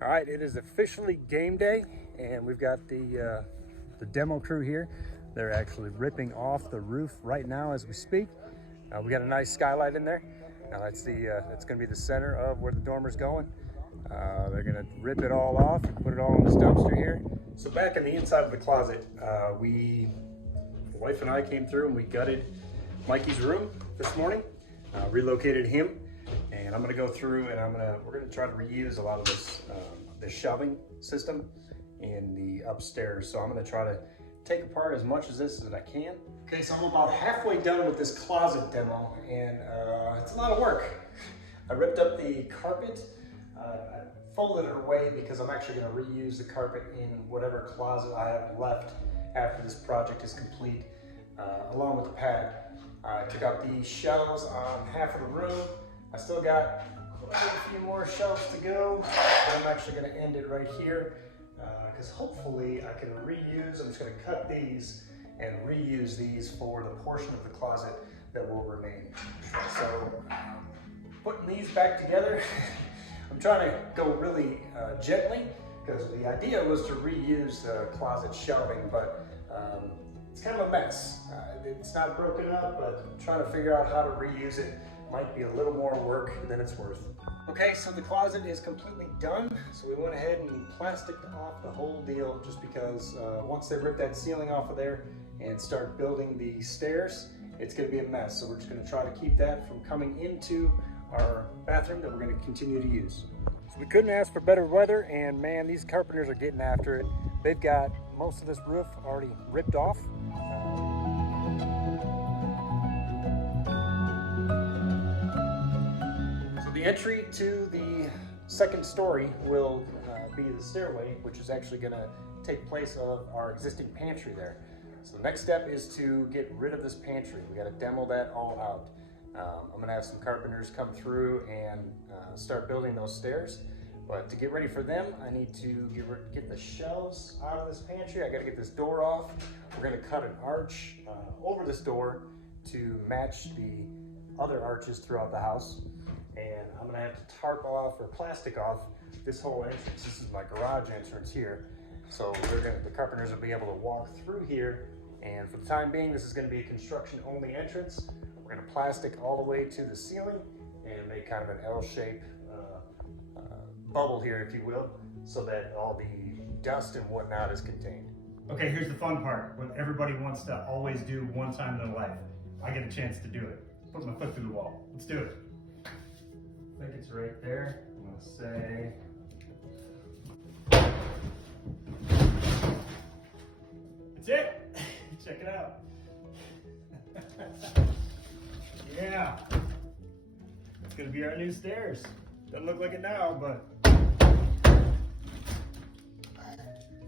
All right, it is officially game day, and we've got the demo crew here. They're actually ripping off the roof right now as we speak. We got a nice skylight in there. Now that's going to be the center of where the dormer's going. They're going to rip it all off and put it all in this dumpster here. So back in the inside of the closet, the wife and I came through and we gutted Mikey's room this morning, relocated him, and I'm going to go through and we're going to try to reuse a lot of this shelving system in the upstairs. So I'm going to try to take apart as much of this as I can. Okay, so I'm about halfway done with this closet demo, and it's a lot of work. I ripped up the carpet, I folded it away because I'm actually going to reuse the carpet in whatever closet I have left after this project is complete, along with the pad. I took out the shelves on half of the room. I still got a few more shelves to go, but I'm actually going to end it right here because hopefully I can reuse. I'm just going to cut these and reuse these for the portion of the closet that will remain. So putting these back together, I'm trying to go really gently because the idea was to reuse the closet shelving, but it's kind of a mess. It's not broken up, but I'm trying to figure out how to reuse it. Might be a little more work than it's worth. Okay, so the closet is completely done. So we went ahead and plasticed off the whole deal just because once they rip that ceiling off of there and start building the stairs, it's gonna be a mess. So we're just gonna try to keep that from coming into our bathroom that we're gonna continue to use. So we couldn't ask for better weather, and man, these carpenters are getting after it. They've got most of this roof already ripped off. The entry to the second story will be the stairway, which is actually going to take place of our existing pantry there. So the next step is to get rid of this pantry. We got to demo that all out. I'm going to have some carpenters come through and start building those stairs. But to get ready for them, I need to get the shelves out of this pantry. I got to get this door off. We're going to cut an arch over this door to match the other arches throughout the house. And I'm gonna have to tarp off or plastic off this whole entrance. This is my garage entrance here. So the carpenters will be able to walk through here. And for the time being, this is gonna be a construction only entrance. We're gonna plastic all the way to the ceiling and make kind of an L-shaped bubble here, if you will, so that all the dust and whatnot is contained. Okay, here's the fun part. What everybody wants to always do one time in their life. I get a chance to do it. Put my foot through the wall. Let's do it. I think it's right there. I'm gonna say. That's it. Check it out. Yeah. It's gonna be our new stairs. Doesn't look like it now, but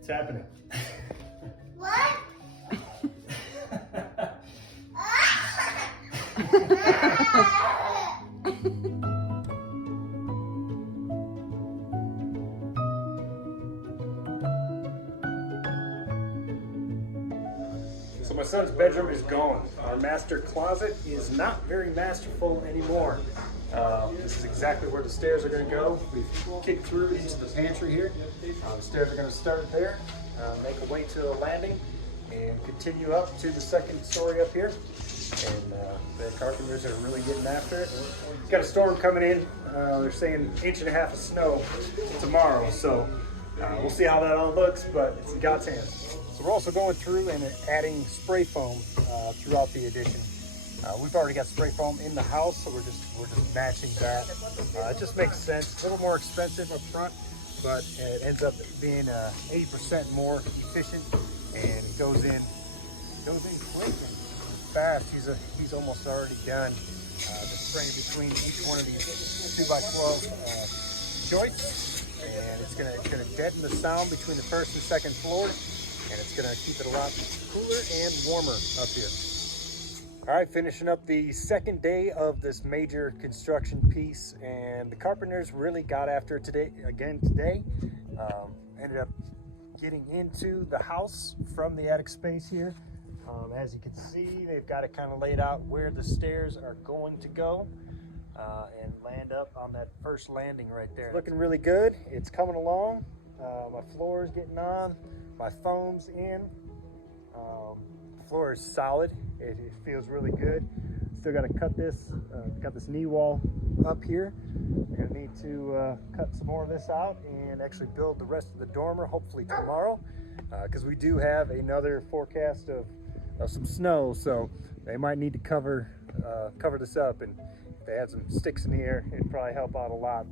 it's happening. What? So my son's bedroom is gone. Our master closet is not very masterful anymore. This is exactly where the stairs are going to go. We've kicked through into the pantry here. The stairs are going to start there, make a way to the landing, and continue up to the second story up here. And the carpenters are really getting after it. We've got a storm coming in. They're saying 1.5 inches of snow tomorrow. So we'll see how that all looks, but it's in God's hands. So we're also going through and adding spray foam throughout the addition. We've already got spray foam in the house, so we're just matching that. It just makes sense. It's a little more expensive up front, but it ends up being 80% more efficient, and it goes in quick and fast. He's almost already done the spraying between each one of these 2x12 joints, and it's gonna deaden the sound between the first and second floor, and it's gonna keep it a lot cooler and warmer up here. All right, finishing up the second day of this major construction piece, and the carpenters really got after it today. Ended up getting into the house from the attic space here. As you can see, they've got it kind of laid out where the stairs are going to go. and land up on that first landing right there. It's looking really good. It's coming along. My floor is getting on. My foam's in. The floor is solid. It feels really good. Still got to cut this. Got this knee wall up here. We're gonna need to cut some more of this out and actually build the rest of the dormer hopefully tomorrow, because we do have another forecast of some snow, so they might need to cover this up, and if they had some sticks in the air, it'd probably help out a lot.